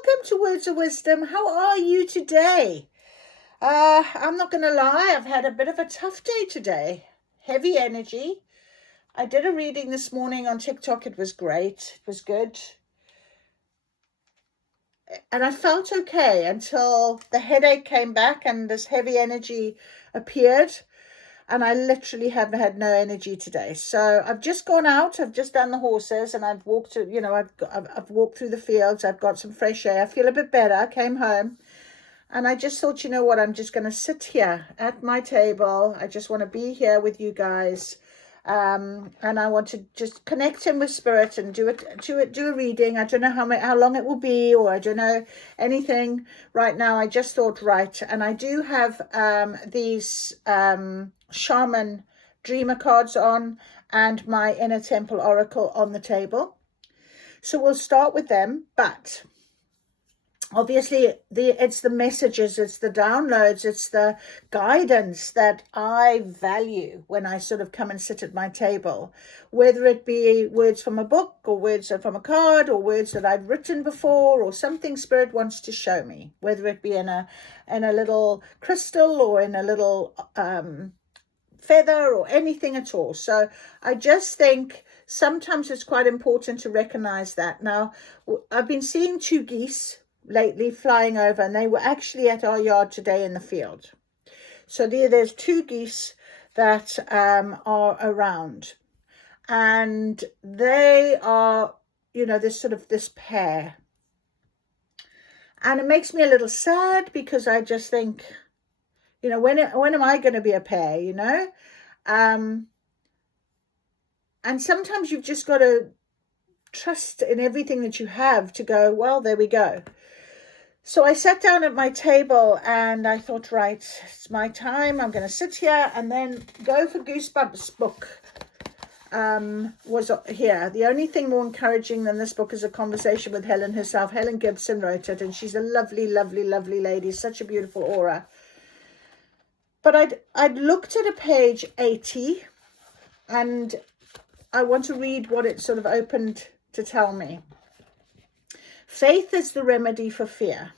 welcome to Words of Wisdom. How are you today? I'm not going to lie, I've had a bit of a tough day today. Heavy energy. I did a reading this morning on TikTok. It was great. It was good. And I felt okay until the headache came back and this heavy energy appeared. And I literally have had no energy today. So I've just gone out. I've just done the horses and I've walked to, I've walked through the fields. I've got some fresh air. I feel a bit better. I came home and I just thought, you know what? I'm just going to sit here at my table. I just want to be here with you guys. And I want to just connect in with spirit and do a reading. I don't know how long it will be, or I don't know anything right now. I just thought, right. And I do have these shaman dreamer cards on and my inner temple oracle on the table. So we'll start with them, but obviously it's the messages, it's the downloads, it's the guidance that I value when I sort of come and sit at my table, whether it be words from a book or words from a card or words that I've written before or something spirit wants to show me, whether it be in a little crystal or in a little feather or anything at all. So I just think sometimes it's quite important to recognize that. Now, I've been seeing two geese lately flying over, and they were actually at our yard today in the field. So there's two geese that are around, and they are, this sort of this pair, and it makes me a little sad because I just think, when am I going to be a pair, and sometimes you've just got to trust in everything that you have to go, well, there we go. So I sat down at my table and I thought, right, it's my time. I'm going to sit here and then go for Goosebumps book was here. The only thing more encouraging than this book is a conversation with Helen herself. Helen Gibson wrote it, and she's a lovely, lovely, lovely lady. Such a beautiful aura. But I'd looked at a page 80 and I want to read what it sort of opened to tell me. Faith is the remedy for fear.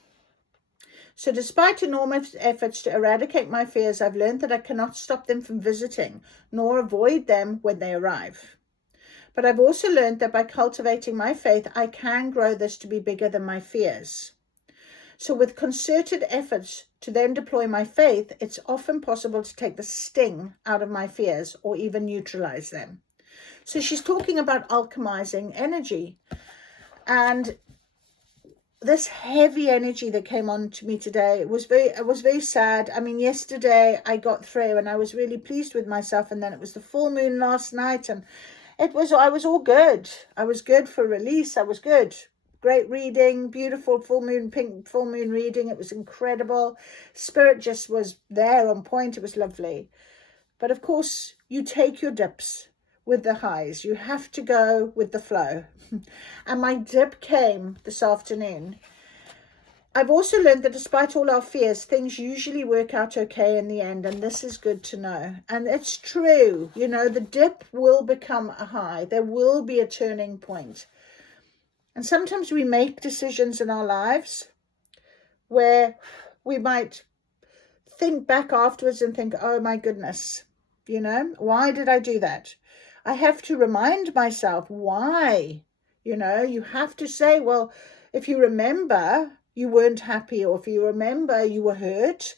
So despite enormous efforts to eradicate my fears, I've learned that I cannot stop them from visiting, nor avoid them when they arrive. But I've also learned that by cultivating my faith, I can grow this to be bigger than my fears. So with concerted efforts to then deploy my faith, it's often possible to take the sting out of my fears or even neutralize them. So she's talking about alchemizing energy. And this heavy energy that came on to me today, it was very sad. I mean, yesterday I got through and I was really pleased with myself, and then it was the full moon last night and I was all good. I was good for release. I was good. Great reading, beautiful pink full moon reading. It was incredible. Spirit just was there on point. It was lovely. But of course, you take your dips with the highs. You have to go with the flow. And my dip came this afternoon. I've also learned that despite all our fears, things usually work out okay in the end, and this is good to know. And it's true, the dip will become a high. There will be a turning point. And sometimes we make decisions in our lives where we might think back afterwards and think, oh my goodness, why did I do that? I have to remind myself why. You have to say, well, if you remember you weren't happy, or if you remember you were hurt,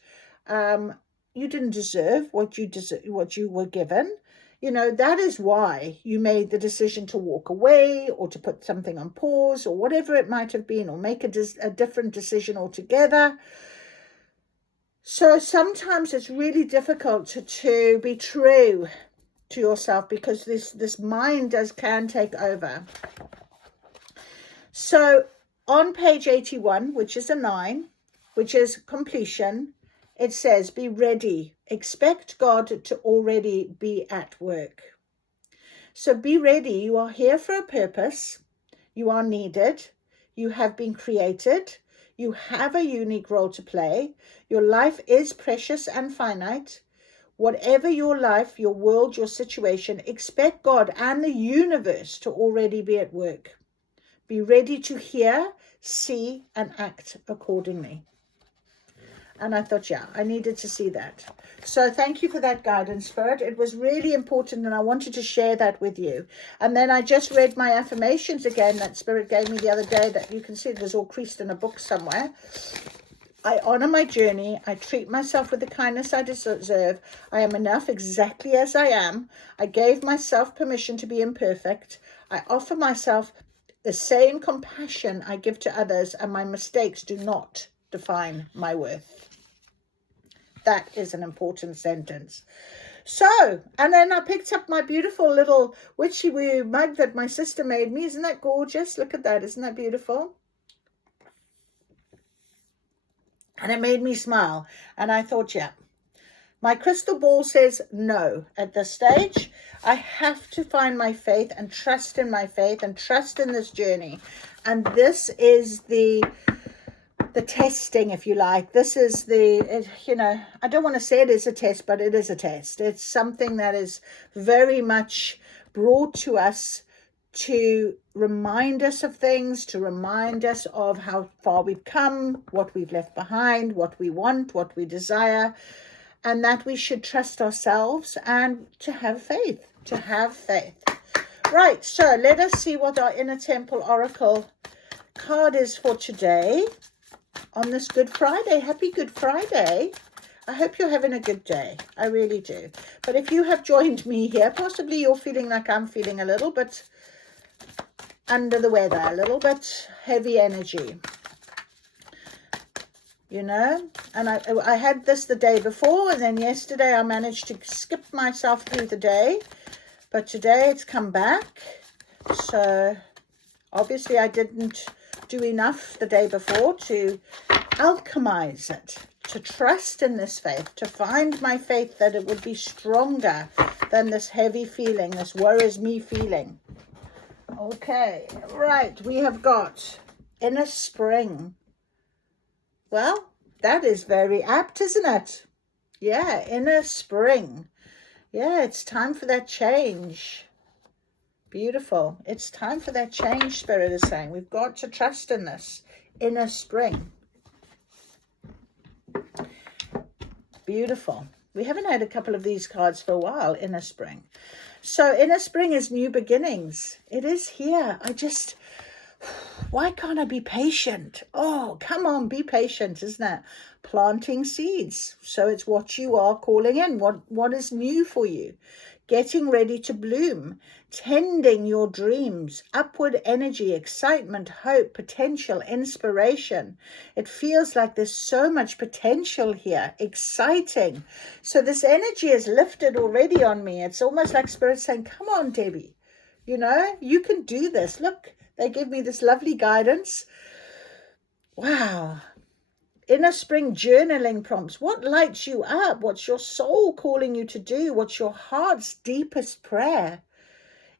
you didn't deserve what you were given. That is why you made the decision to walk away or to put something on pause or whatever it might have been, or make a different decision altogether. So sometimes it's really difficult to be true to yourself because this mind can take over. So on page 81, which is a 9, which is completion, it says, be ready. Expect God to already be at work. So be ready. You are here for a purpose. You are needed. You have been created. You have a unique role to play. Your life is precious and finite. Whatever your life, your world, your situation, expect God and the universe to already be at work. Be ready to hear, see and act accordingly. And I thought, yeah, I needed to see that. So thank you for that guidance, Spirit. It was really important, and I wanted to share that with you. And then I just read my affirmations again that Spirit gave me the other day, that you can see it was all creased in a book somewhere. I honor my journey. I treat myself with the kindness I deserve. I am enough exactly as I am. I gave myself permission to be imperfect. I offer myself the same compassion I give to others, and my mistakes do not define my worth. That is an important sentence. So, and then I picked up my beautiful little witchy woo mug that my sister made me. Isn't that gorgeous? Look at that. Isn't that beautiful? And it made me smile. And I thought, yeah, my crystal ball says no at this stage. I have to find my faith and trust in my faith and trust in this journey. And this is the testing, if you like. This is I don't want to say it is a test, but it is a test. It's something that is very much brought to us to remind us of things, to remind us of how far we've come, what we've left behind, what we want, what we desire, and that we should trust ourselves and to have faith, Right, so let us see what our Inner Temple Oracle card is for today. On this Good Friday. Happy Good Friday. I hope you're having a good day. I really do. But if you have joined me here, possibly you're feeling like I'm feeling a little bit under the weather, a little bit heavy energy. You know, and I had this the day before, and then yesterday I managed to skip myself through the day. But today it's come back. So obviously I didn't do enough the day before to alchemize it, to trust in this faith, to find my faith that it would be stronger than this heavy feeling, this woe is me feeling. Okay, right, we have got Inner Spring. Well, that is very apt, isn't it? Yeah, Inner Spring. Yeah, it's time for that change. Beautiful. It's time for that change, Spirit is saying. We've got to trust in this Inner Spring. Beautiful. We haven't had a couple of these cards for a while, Inner Spring. So Inner Spring is new beginnings. It is here. Why can't I be patient? Oh, come on, be patient, isn't it? Planting seeds. So it's what you are calling in. What is new for you? Getting ready to bloom, tending your dreams, upward energy, excitement, hope, potential, inspiration. It feels like there's so much potential here, exciting. So this energy is lifted already on me. It's almost like Spirit saying, come on, Debbie, you know, you can do this. Look, they give me this lovely guidance. Wow. Inner Spring journaling prompts. What lights you up? What's your soul calling you to do? What's your heart's deepest prayer?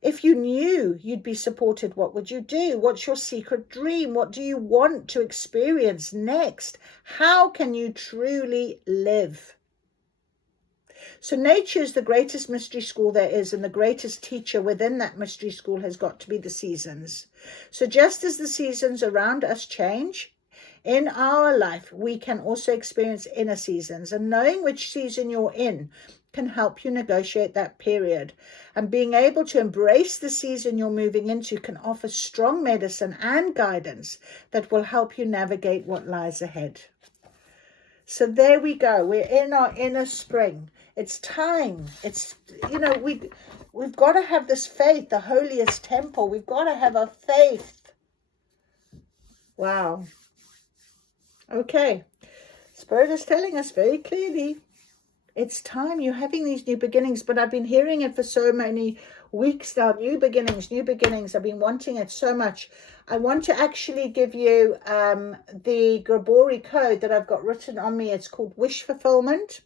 If you knew you'd be supported, what would you do? What's your secret dream? What do you want to experience next? How can you truly live? So nature is the greatest mystery school there is, and the greatest teacher within that mystery school has got to be the seasons. So just as the seasons around us change, in our life, we can also experience inner seasons, and knowing which season you're in can help you negotiate that period. And being able to embrace the season you're moving into can offer strong medicine and guidance that will help you navigate what lies ahead. So there we go. We're in our Inner Spring. It's time. It's, you know, we've got to have this faith, the holiest temple. We've got to have a faith. Wow. Okay, Spirit is telling us very clearly, it's time. You're having these new beginnings, but I've been hearing it for so many weeks now. New beginnings, new beginnings. I've been wanting it so much. I want to actually give you the Grabori code that I've got written on me. It's called Wish Fulfillment.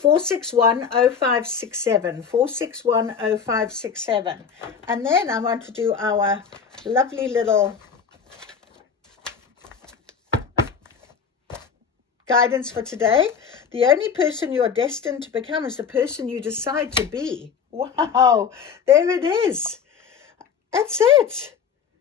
4610567. 4610567. And then I want to do our lovely little guidance for today. The only person you are destined to become is the person you decide to be. Wow, there it is. That's it.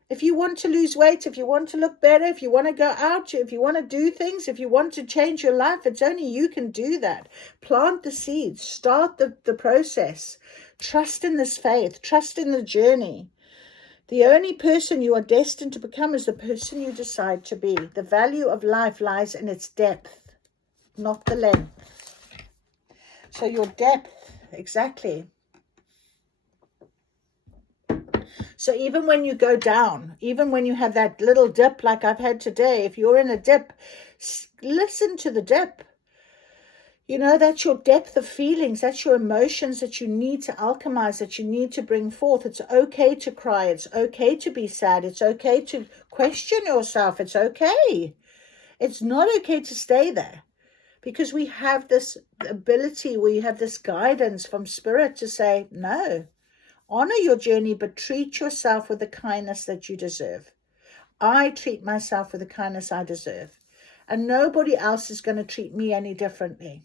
If you want to lose weight, if you want to look better, if you want to go out, if you want to do things, if you want to change your life, it's only you can do that. Plant the seeds, start the process. Trust in this faith, trust in the journey. The only person you are destined to become is the person you decide to be. The value of life lies in its depth, not the length. So your depth, exactly. So even when you go down, even when you have that little dip like I've had today, if you're in a dip, listen to the dip. You know, that's your depth of feelings. That's your emotions that you need to alchemize, that you need to bring forth. It's okay to cry. It's okay to be sad. It's okay to question yourself. It's okay. It's not okay to stay there, because we have this ability, we have this guidance from spirit to say, no, honor your journey, but treat yourself with the kindness that you deserve. I treat myself with the kindness I deserve, and nobody else is going to treat me any differently.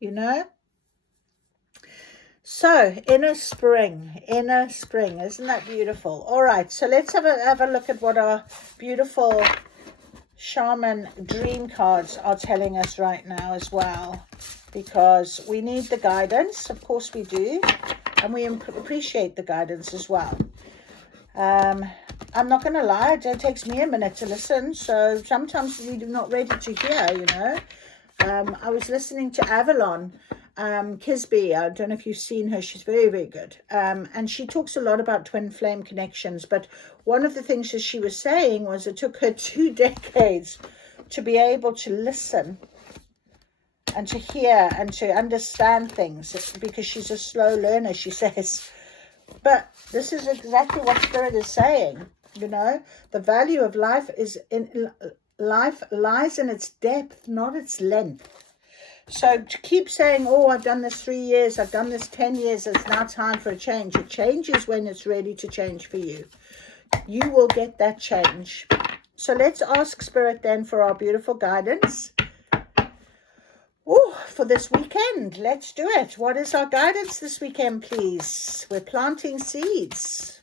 You know? So, inner spring, isn't that beautiful? All right, so let's have a look at what our beautiful shaman dream cards are telling us right now as well, because we need the guidance, of course we do, and we appreciate the guidance as well. I'm not going to lie, it takes me a minute to listen, so sometimes we're not ready to hear, you know. I was listening to Avalon Kisby. I don't know if you've seen her. She's very, very good. And she talks a lot about twin flame connections. But one of the things that she was saying was it took her 2 decades to be able to listen and to hear and to understand things, because she's a slow learner, she says. But this is exactly what Spirit is saying. You know, the value of life life lies in its depth, not its length. So to keep saying, oh, I've done this 3 years, I've done this 10 years, it's now time for a change. It changes when it's ready to change for you. You will get that change. So let's ask Spirit then for our beautiful guidance. Oh, for this weekend. Let's do it. What is our guidance this weekend, please? We're planting seeds.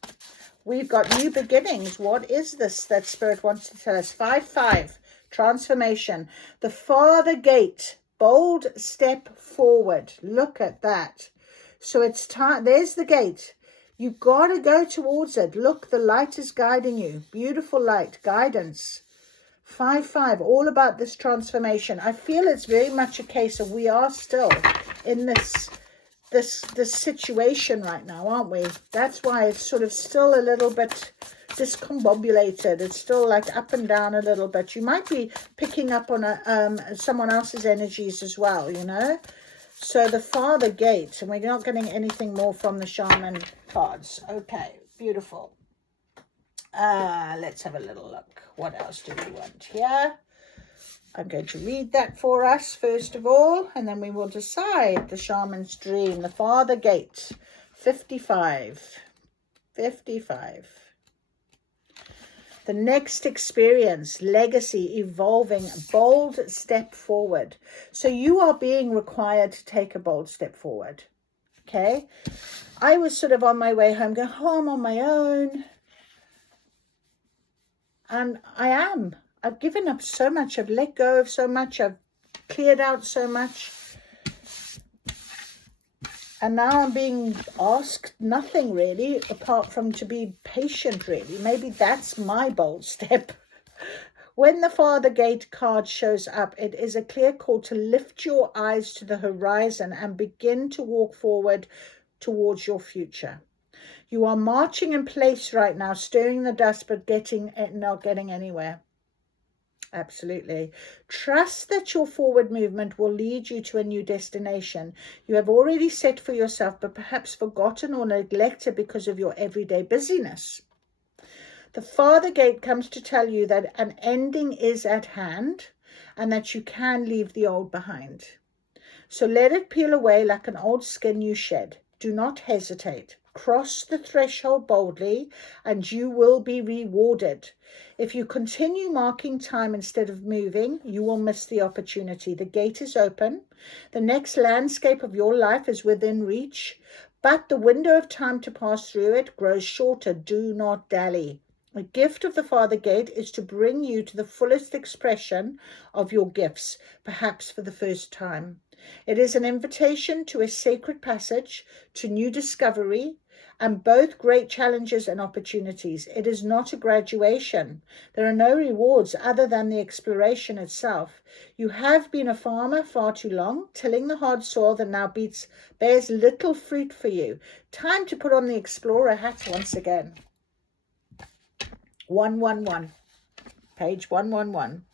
We've got new beginnings. What is this that Spirit wants to tell us? 5-5, transformation. The Father Gate, bold step forward. Look at that. So it's time. There's the gate. You've got to go towards it. Look, the light is guiding you. Beautiful light, guidance. 5-5, all about this transformation. I feel it's very much a case of we are still in this situation right now, aren't we? That's why it's sort of still a little bit discombobulated. It's still like up and down a little bit. You might be picking up on someone else's energies as well, you know. So the Father Gate, and we're not getting anything more from the shaman cards. Okay, beautiful. Let's have a little look. What else do we want here? I'm going to read that for us first of all, and then we will decide the shaman's dream. The Father Gate, 55. 55. The next experience, legacy, evolving, bold step forward. So you are being required to take a bold step forward. Okay? I was sort of on my way home going, oh, I'm on my own. And I am. I've given up so much. I've let go of so much. I've cleared out so much. And now I'm being asked nothing really, apart from to be patient really. Maybe that's my bold step. When the Father Gate card shows up, it is a clear call to lift your eyes to the horizon and begin to walk forward towards your future. You are marching in place right now, stirring the dust, but not getting anywhere. Absolutely. Trust that your forward movement will lead you to a new destination you have already set for yourself, but perhaps forgotten or neglected because of your everyday busyness. The Father Gate comes to tell you that an ending is at hand and that you can leave the old behind. So let it peel away like an old skin you shed. Do not hesitate. Cross the threshold boldly and you will be rewarded. If you continue marking time instead of moving, you will miss the opportunity. The gate is open. The next landscape of your life is within reach, but the window of time to pass through it grows shorter. Do not dally. The gift of the Father Gate is to bring you to the fullest expression of your gifts, perhaps for the first time. It is an invitation to a sacred passage, to new discovery, and both great challenges and opportunities. It is not a graduation. There are no rewards other than the exploration itself. You have been a farmer far too long, tilling the hard soil that now bears little fruit for you. Time to put on the explorer hat once again. 111, page 111.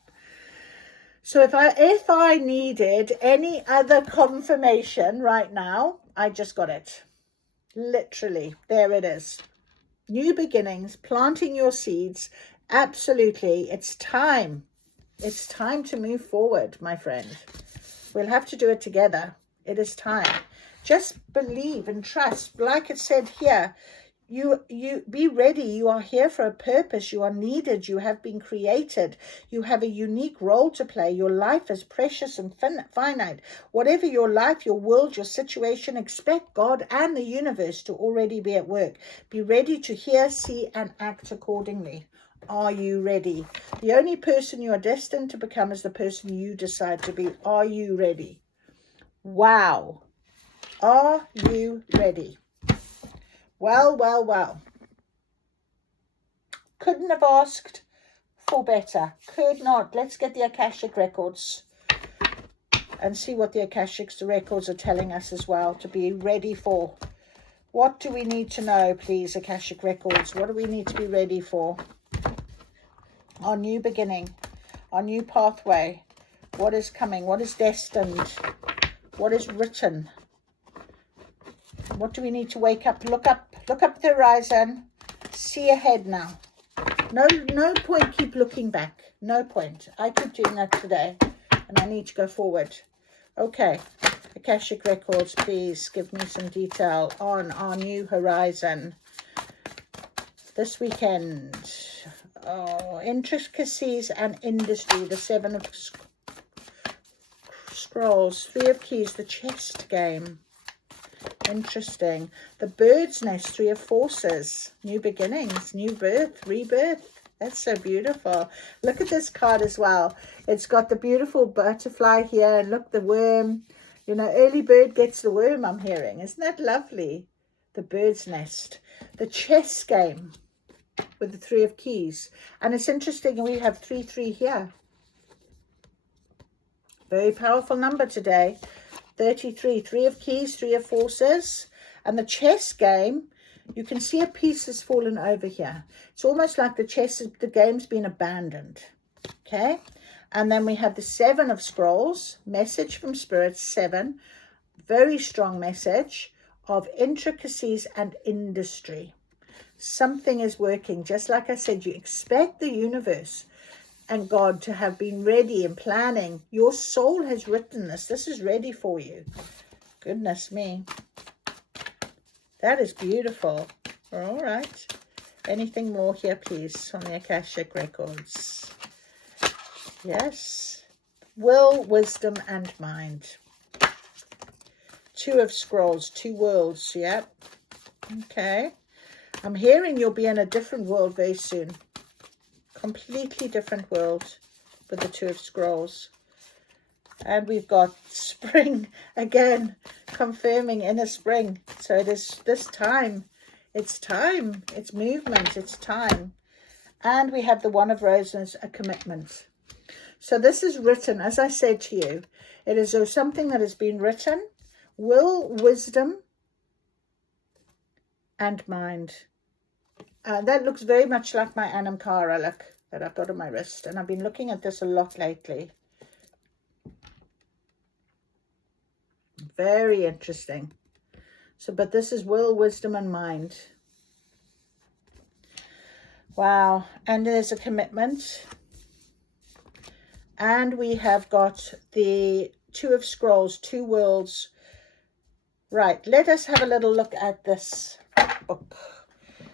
So if I needed any other confirmation right now, I just got it. Literally, there it is. New beginnings, planting your seeds. Absolutely, it's time. It's time to move forward, my friend. We'll have to do it together. It is time. Just believe and trust. Like it said here, you be ready. You are here for a purpose. You are needed. You have been created. You have a unique role to play. Your life is precious and finite. Whatever your life, your world, your situation, expect God and the universe to already be at work. Be ready to hear, see, and act accordingly. Are you ready? The only person you are destined to become is the person you decide to be. Are you ready? Wow. Are you ready? Well, well, well. Couldn't have asked for better. Could not. Let's get the Akashic records and see what the Akashic records are telling us as well to be ready for. What do we need to know, please, Akashic records? What do we need to be ready for? Our new beginning, our new pathway. What is coming? What is destined? What is written? What do we need to wake up? Look up the horizon. See ahead now. No point keep looking back. No point. I keep doing that today, and I need to go forward. Okay, Akashic records, please give me some detail on our new horizon this weekend. Oh, intricacies and industry. The 7 of Scrolls, 3 of Keys, the chest game. Interesting. The bird's nest, 3 of Forces. New beginnings, new birth, rebirth. That's so beautiful. Look at this card as well. It's got the beautiful butterfly here. And look, the worm. You know, early bird gets the worm, I'm hearing. Isn't that lovely? The bird's nest. The chess game with the 3 of Keys. And it's interesting, we have 3 here. Very powerful number today. 33, 3 of Keys, 3 of Forces. And the chess game, you can see a piece has fallen over here. It's almost like the game's been abandoned. Okay. And then we have the 7 of Scrolls, message from Spirit, 7. Very strong message of intricacies and industry. Something is working. Just like I said, you expect the universe and God to have been ready and planning. Your soul has written this. This is ready for you. Goodness me. That is beautiful. All right. Anything more here, please, on the Akashic records? Yes. Will, wisdom, and mind. 2 of Scrolls, 2 worlds. Yep. Okay. I'm hearing you'll be in a different world very soon. Completely different world with the 2 of Scrolls. And we've got spring again, confirming inner spring. So it is this time. It's time. It's movement. It's time. And we have the 1 of Roses, a commitment. So this is written, as I said to you, it is something that has been written. Will, wisdom, and mind. That looks very much like my Anamkara look that I've got on my wrist. And I've been looking at this a lot lately. Very interesting. So, but this is will, wisdom, and mind. Wow. And there's a commitment. And we have got the 2 of Scrolls, 2 worlds. Right. Let us have a little look at this book.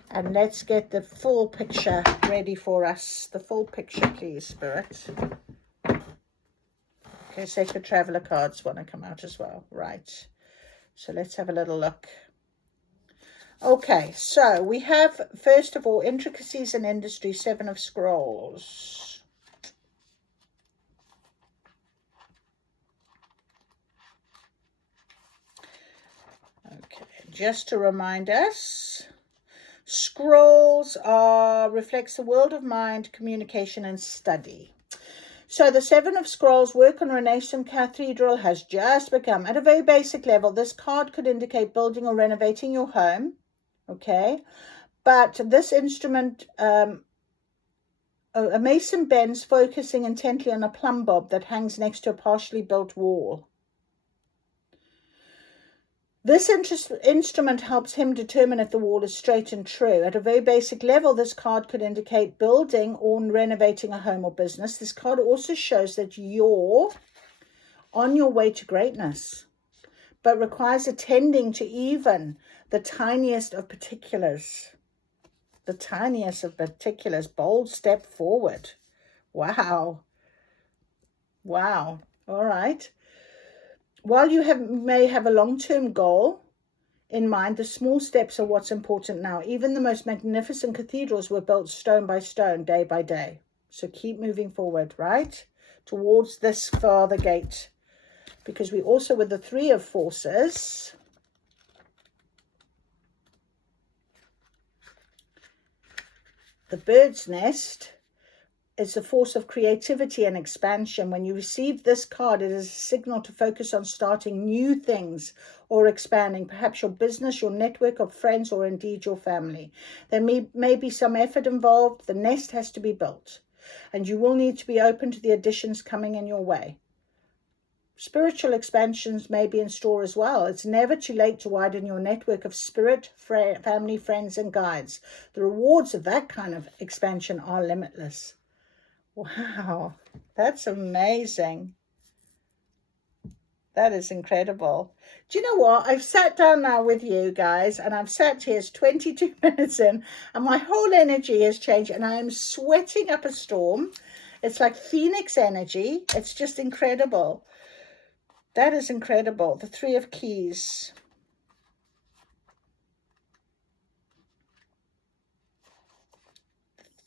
And let's get the full picture ready for us. The full picture, please, Spirit. Okay, Sacred Traveler cards want to come out as well. Right. So let's have a little look. Okay, so we have, first of all, intricacies in industry, 7 of Scrolls. Okay, just to remind us, Scrolls reflects the world of mind, communication, and study. So the 7 of Scrolls, work on Renaissance Cathedral, has just become. At a very basic level, this card could indicate building or renovating your home. Okay, but this instrument, a mason bends, focusing intently on a plumb bob that hangs next to a partially built wall. This instrument helps him determine if the wall is straight and true. At a very basic level, this card could indicate building or renovating a home or business. This card also shows that you're on your way to greatness, but requires attending to even the tiniest of particulars. The tiniest of particulars. Bold step forward. Wow. Wow. All right. While you may have a long-term goal in mind, the small steps are what's important now. Even the most magnificent cathedrals were built stone by stone, day by day. So keep moving forward, right? Towards this farther gate. Because we also, with the 3 of Forces, the bird's nest is the force of creativity and expansion. When you receive this card, it is a signal to focus on starting new things or expanding, perhaps your business, your network of friends, or indeed your family. There may be some effort involved. The nest has to be built, and you will need to be open to the additions coming in your way. Spiritual expansions may be in store as well. It's never too late to widen your network of spirit, family, friends, and guides. The rewards of that kind of expansion are limitless. Wow, that's amazing. That is incredible. Do you know what? I've sat down now with you guys, and I've sat here, it's 22 minutes in, and my whole energy has changed, and I am sweating up a storm. It's like Phoenix energy. It's just incredible. That is incredible. The 3 of Keys.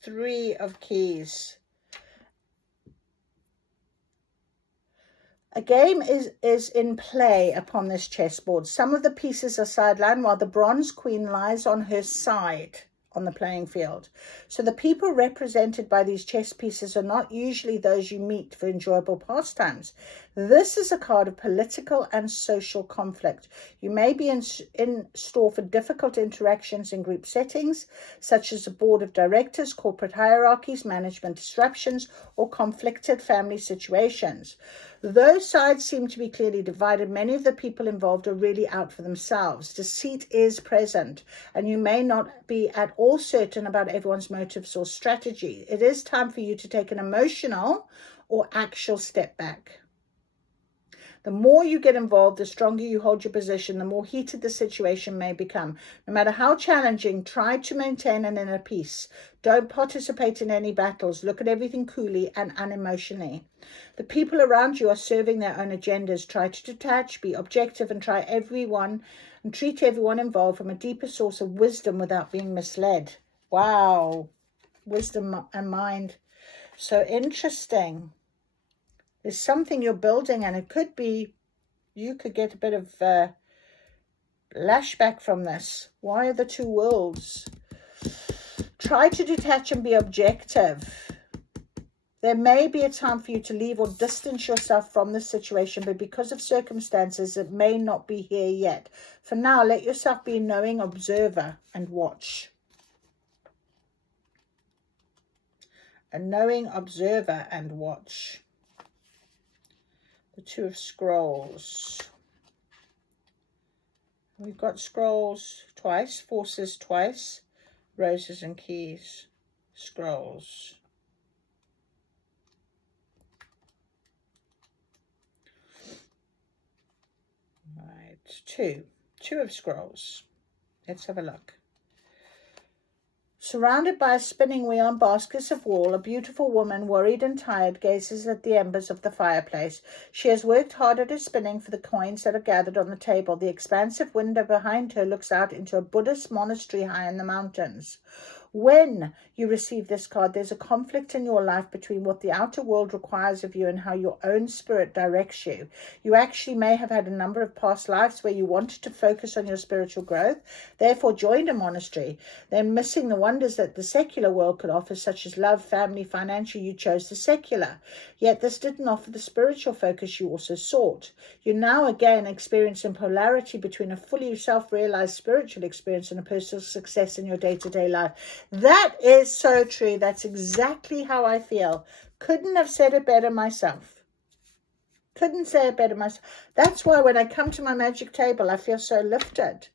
Three of Keys. A game is in play upon this chessboard. Some of the pieces are sidelined while the bronze queen lies on her side on the playing field. So the people represented by these chess pieces are not usually those you meet for enjoyable pastimes. This is a card of political and social conflict. You may be in store for difficult interactions in group settings, such as a board of directors, corporate hierarchies, management disruptions, or conflicted family situations. Those sides seem to be clearly divided. Many of the people involved are really out for themselves. Deceit is present, and you may not be at all certain about everyone's motives or strategy. It is time for you to take an emotional or actual step back. The more you get involved, the stronger you hold your position, the more heated the situation may become. No matter how challenging, try to maintain an inner peace. Don't participate in any battles. Look at everything coolly and unemotionally. The people around you are serving their own agendas. Try to detach, be objective, and treat everyone involved from a deeper source of wisdom without being misled. Wow. Wisdom and mind. So interesting. There's something you're building, and it could be you could get a bit of lashback from this. Why are the 2 worlds? Try to detach and be objective. There may be a time for you to leave or distance yourself from this situation, but because of circumstances, it may not be here yet. For now, let yourself be a knowing observer and watch. A knowing observer and watch. The 2 of Scrolls. We've got Scrolls twice, Forces twice, Roses and Keys, Scrolls. Right, 2 of Scrolls. Let's have a look. Surrounded by a spinning wheel and baskets of wool, a beautiful woman, worried and tired, gazes at the embers of the fireplace. She has worked hard at her spinning for the coins that are gathered on the table. The expansive window behind her looks out into a Buddhist monastery high in the mountains. When you receive this card, there's a conflict in your life between what the outer world requires of you and how your own spirit directs you. You actually may have had a number of past lives where you wanted to focus on your spiritual growth, therefore joined a monastery. Then, missing the wonders that the secular world could offer, such as love, family, financial, you chose the secular. Yet this didn't offer the spiritual focus you also sought. You now again experiencing polarity between a fully self-realized spiritual experience and a personal success in your day-to-day life. That is so true. That's exactly how I feel. Couldn't have said it better myself. Couldn't say it better myself. That's why when I come to my magic table, I feel so lifted.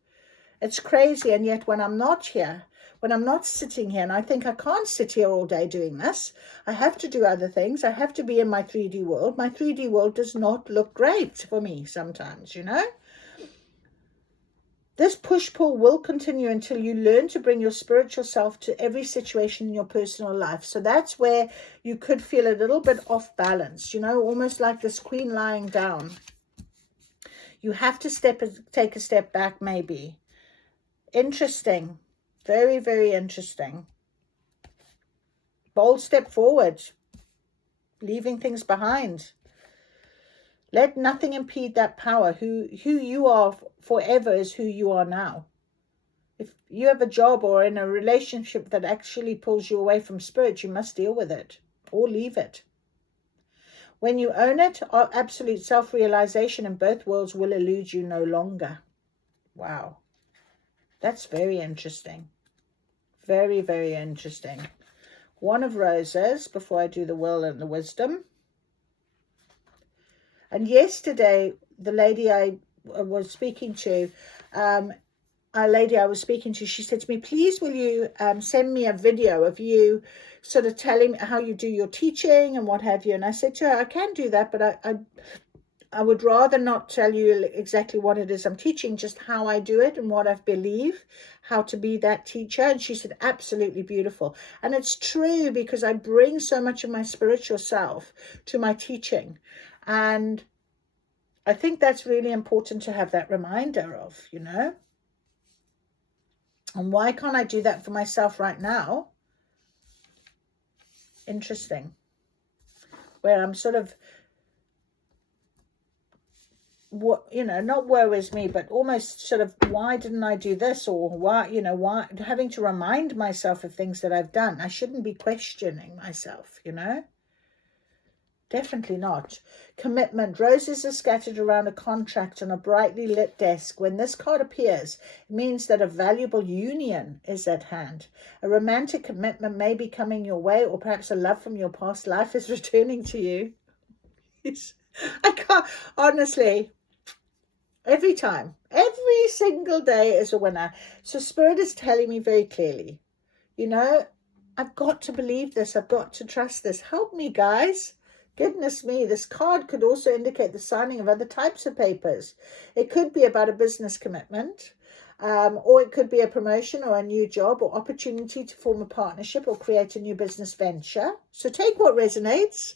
It's crazy. And yet when I'm not here, when I'm not sitting here, and I think I can't sit here all day doing this, I have to do other things. I have to be in my 3D world. My 3D world does not look great for me sometimes, you know. This push-pull will continue until you learn to bring your spiritual self to every situation in your personal life. So that's where you could feel a little bit off balance, you know, almost like this queen lying down. You have to take a step back, maybe. Interesting. Very, very interesting. Bold step forward. Leaving things behind. Let nothing impede that power. Who you are forever is who you are now. If you have a job or in a relationship that actually pulls you away from spirit, you must deal with it or leave it. When you own it, absolute self-realization in both worlds will elude you no longer. Wow. That's very interesting. Very, very interesting. One of Roses before I do the will and the wisdom. And yesterday, the lady I was speaking to, she said to me, please will you send me a video of you sort of telling me how you do your teaching and what have you. And I said to her, I can do that, but I would rather not tell you exactly what it is I'm teaching, just how I do it and what I believe, how to be that teacher. And she said, absolutely beautiful. And it's true, because I bring so much of my spiritual self to my teaching. And I think that's really important to have that reminder of, you know. And why can't I do that for myself right now? Interesting. Where I'm sort of, what, you know, not woe is me, but almost sort of, why didn't I do this? Or why, you know, why having to remind myself of things that I've done. I shouldn't be questioning myself, you know. Definitely not. Commitment. Roses are scattered around a contract on a brightly lit desk. When this card appears, it means that a valuable union is at hand. A romantic commitment may be coming your way, or perhaps a love from your past life is returning to you. I can't, honestly, every time, every single day is a winner. So Spirit is telling me very clearly, you know, I've got to believe this. I've got to trust this. Help me, guys. Goodness me, this card could also indicate the signing of other types of papers. It could be about a business commitment, or it could be a promotion or a new job or opportunity to form a partnership or create a new business venture. So take what resonates.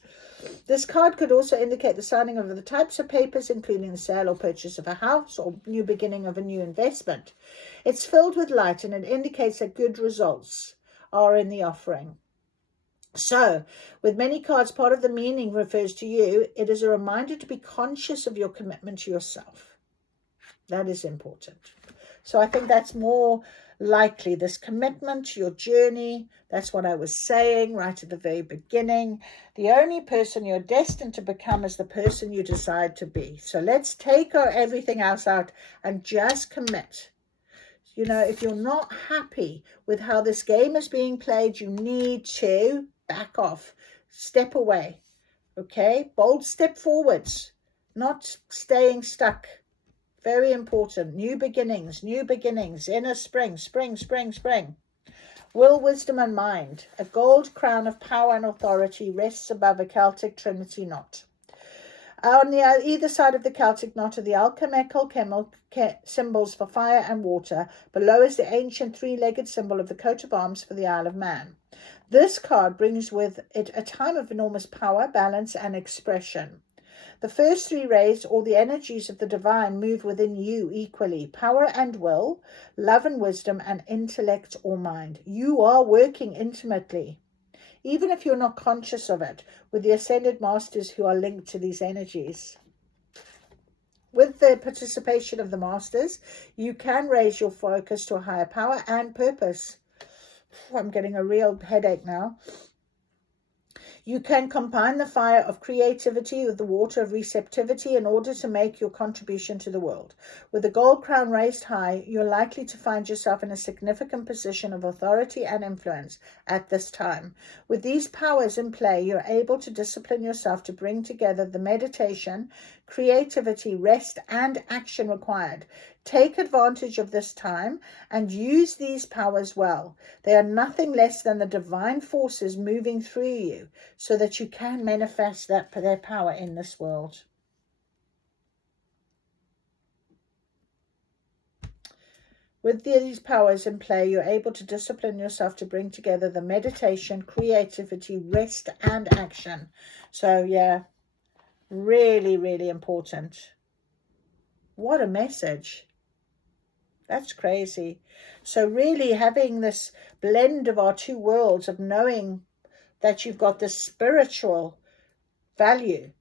This card could also indicate the signing of other types of papers, including the sale or purchase of a house or new beginning of a new investment. It's filled with light, and it indicates that good results are in the offering. So, with many cards, part of the meaning refers to you. It is a reminder to be conscious of your commitment to yourself. That is important. So I think that's more likely, this commitment to your journey. That's what I was saying right at the very beginning. The only person you're destined to become is the person you decide to be. So let's take everything else out and just commit. You know, if you're not happy with how this game is being played, you need to back off, step away, okay? Bold step forwards, not staying stuck. Very important. New beginnings, inner spring. Will, wisdom, and mind. A gold crown of power and authority rests above a Celtic Trinity knot. On the either side of the Celtic knot are the alchemical symbols for fire and water. Below is the ancient three-legged symbol of the coat of arms for the Isle of Man. This card brings with it a time of enormous power, balance, and expression. The first three rays, or the energies of the divine, move within you equally: power and will, love and wisdom, and intellect or mind. You are working intimately, even if you're not conscious of it, with the ascended masters who are linked to these energies. With the participation of the masters, you can raise your focus to a higher power and purpose. I'm getting a real headache now. You can combine the fire of creativity with the water of receptivity in order to make your contribution to the world. With the gold crown raised high, you're likely to find yourself in a significant position of authority and influence at this time. With these powers in play, you're able to discipline yourself to bring together the meditation, creativity, rest, and action required. Take advantage of this time and use these powers well. They are nothing less than the divine forces moving through you so that you can manifest their power in this world. With these powers in play, you're able to discipline yourself to bring together the meditation, creativity, rest, and action. So, yeah, really, really important. What a message. That's crazy. So really having this blend of our two worlds, of knowing that you've got this spiritual value.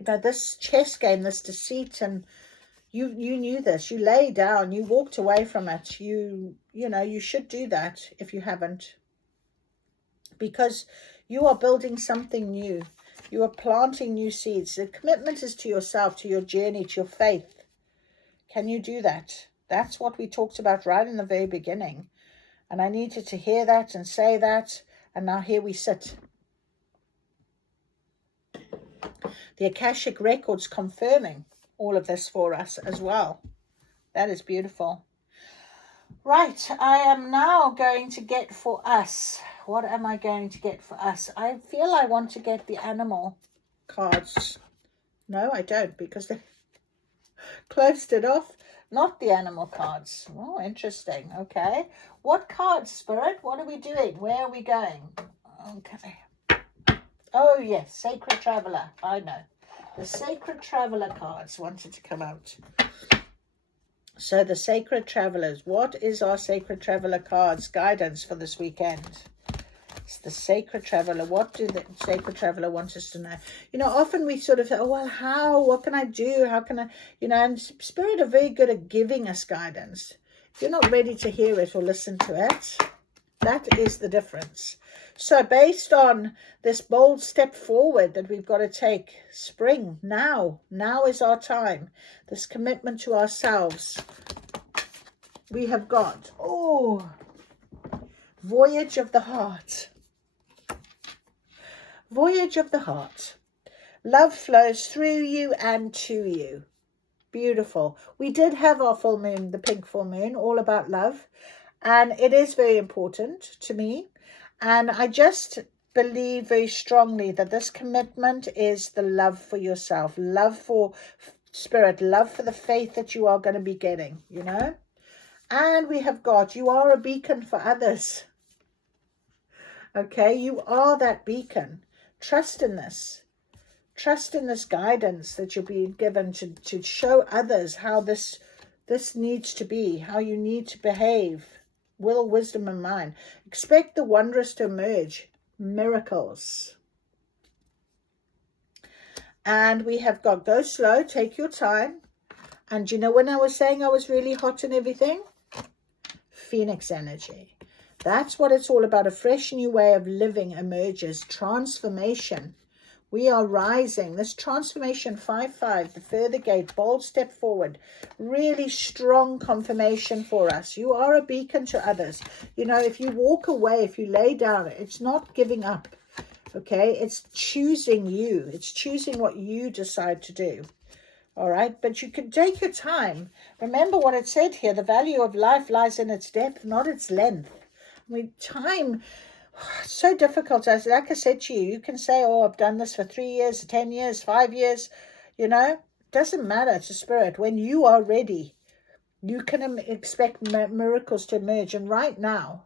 You know, this chess game, this deceit, and you knew this. You lay down, you walked away from it. You know, you should do that if you haven't. Because you are building something new. You are planting new seeds. The commitment is to yourself, to your journey, to your faith. Can you do that? That's what we talked about right in the very beginning. And I needed to hear that and say that. And now here we sit. The Akashic Records confirming all of this for us as well. That is beautiful. Right, I am now going to get for us. What am I going to get for us? I feel I want to get the animal cards. No, I don't, because they closed it off. Not the animal cards. Oh, interesting. Okay. What cards, Spirit? What are we doing? Where are we going? Okay. Oh, yes. Sacred Traveler. I know. The Sacred Traveler cards wanted to come out. So the Sacred Travelers. What is our Sacred Traveler cards guidance for this weekend? It's the Sacred Traveler. What do the Sacred Traveler want us to know? You know, often we sort of say, oh, well, how? What can I do? How can I? You know, and Spirit are very good at giving us guidance. If you're not ready to hear it or listen to it, that is the difference. So based on this bold step forward that we've got to take, spring, now is our time. This commitment to ourselves. We have got, Voyage of the Heart. Voyage of the Heart. Love flows through you and to you. Beautiful. We did have our full moon, the pink full moon, all about love. And it is very important to me. And I just believe very strongly that this commitment is the love for yourself, love for Spirit, love for the faith that you are going to be getting, you know. And we have got, you are a beacon for others. Okay, you are that beacon. Trust in this. Trust in this guidance that you're being given to show others how this needs to be, how you need to behave. Will, wisdom, and mind. Expect the wondrous to emerge. Miracles. And we have got go slow, take your time. And you know when I was saying I was really hot and everything? Phoenix energy. That's what it's all about. A fresh new way of living emerges. Transformation. We are rising. This transformation 5-5, the further gate, bold step forward. Really strong confirmation for us. You are a beacon to others. You know, if you walk away, if you lay down, it's not giving up. Okay, it's choosing you. It's choosing what you decide to do. All right, but you can take your time. Remember what it said here. The value of life lies in its depth, not its length. I mean, time... It's so difficult. Like I said to you, you can say, oh, I've done this for 3 years, 10 years, 5 years, you know. It doesn't matter to spirit. When you are ready, you can expect miracles to emerge. And right now,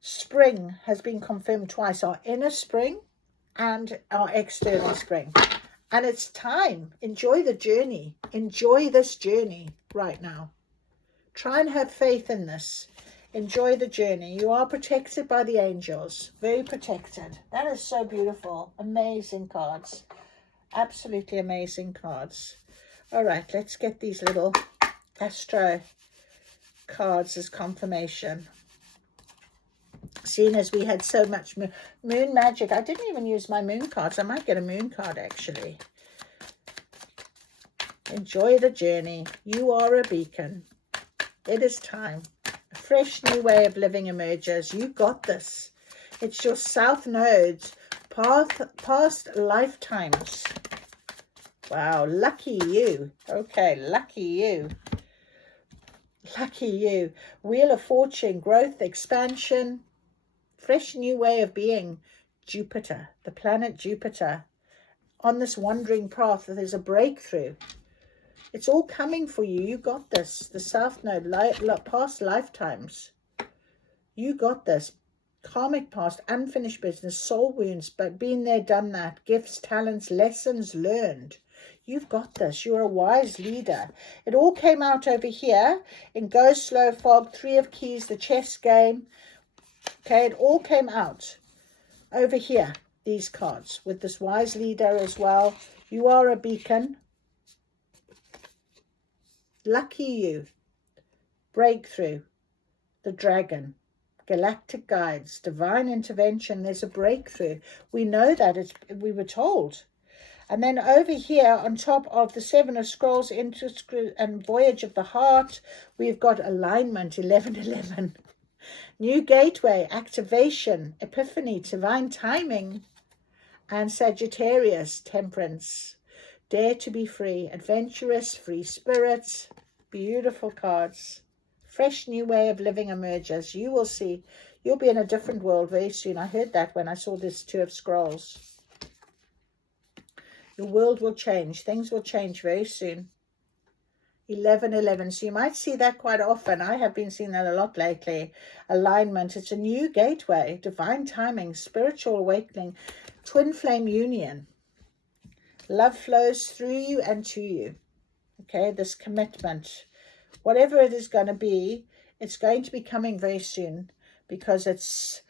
spring has been confirmed twice, our inner spring and our external spring. And it's time. Enjoy the journey. Enjoy this journey right now. Try and have faith in this. Enjoy the journey. You are protected by the angels. Very protected. That is so beautiful. Amazing cards. Absolutely amazing cards. All right, let's get these little astro cards as confirmation. Seeing as we had so much moon magic. I didn't even use my moon cards. I might get a moon card actually. Enjoy the journey. You are a beacon. It is time. A fresh new way of living emerges. You got this. It's your south nodes, past lifetimes. Wow, lucky you. Okay, lucky you. Lucky you. Wheel of Fortune, growth, expansion, fresh new way of being. Jupiter, the planet Jupiter. On this wandering path, there's a breakthrough. It's all coming for you. You got this. The South Node, past lifetimes. You got this. Karmic past, unfinished business, soul wounds, but been there, done that. Gifts, talents, lessons learned. You've got this. You're a wise leader. It all came out over here in Go Slow Fog, 3 of Keys, the chess game. Okay, it all came out over here, these cards, with this wise leader as well. You are a beacon. Lucky you. Breakthrough. The dragon. Galactic guides. Divine intervention. There's a breakthrough. We know that. We were told. And then over here on top of the 7 of Scrolls, and Voyage of the Heart, we've got alignment, 1111. New gateway, activation, epiphany, divine timing, and Sagittarius, temperance. Dare to be free, adventurous, free spirits. Beautiful cards. Fresh new way of living emerges. You will see. You'll be in a different world very soon. I heard that when I saw this 2 of Scrolls. Your world will change. Things will change very soon. 1111. So you might see that quite often. I have been seeing that a lot lately. Alignment. It's a new gateway. Divine timing. Spiritual awakening. Twin flame union. Love flows through you and to you. Okay, this commitment. Whatever it is going to be, it's going to be coming very soon because it's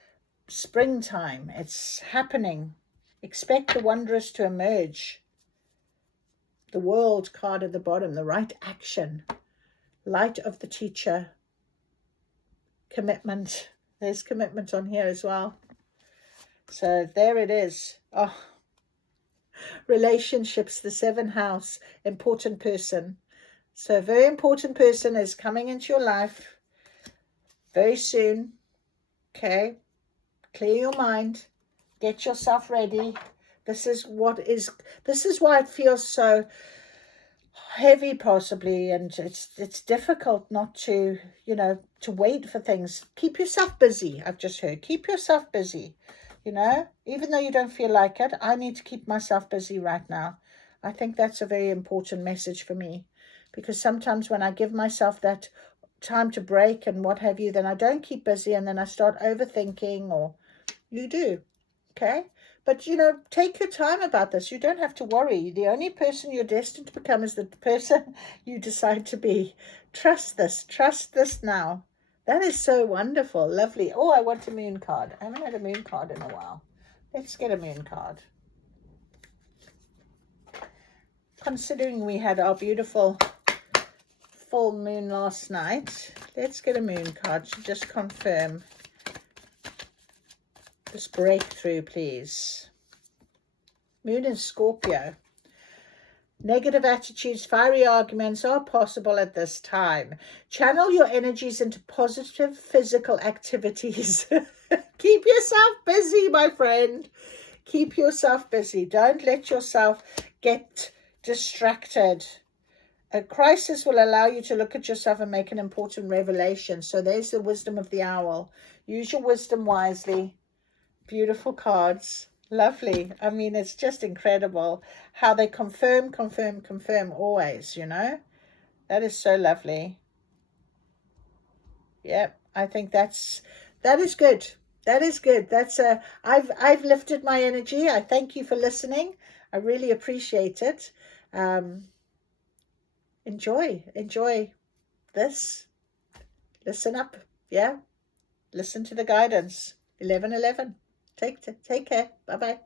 springtime. It's happening. Expect the wondrous to emerge. The world card at the bottom, the right action. Light of the teacher. Commitment. There's commitment on here as well. So there it is. Oh, relationships, the 7th house, important person. So a very important person is coming into your life very soon. Okay. Clear your mind. Get yourself ready. This is why it feels so heavy possibly, and it's difficult not to, to wait for things. Keep yourself busy. I've just heard. Keep yourself busy. Even though you don't feel like it, I need to keep myself busy right now. I think that's a very important message for me, because sometimes when I give myself that time to break and what have you, then I don't keep busy, and then I start overthinking, or you do. Okay, but take your time about this. You don't have to worry. The only person you're destined to become is the person you decide to be. Trust this now. That is so wonderful. Lovely. Oh, I want a moon card. I haven't had a moon card in a while. Let's get a moon card. Considering we had our beautiful full moon last night, let's get a moon card to just confirm this breakthrough, please. Moon in Scorpio. Negative attitudes, fiery arguments are possible at this time. Channel your energies into positive physical activities. Keep yourself busy, my friend. Keep yourself busy. Don't let yourself get distracted A crisis will allow you to look at yourself and make an important revelation. So there's the wisdom of the owl. Use your wisdom wisely. Beautiful cards. Lovely. I mean, it's just incredible how they confirm always, you know. That is so lovely. Yep, I think that is good. That is good. I've lifted my energy. I thank you for listening. I really appreciate it. Enjoy this. Listen up. Yeah. Listen to the guidance. 11:11. Take care. Bye-bye.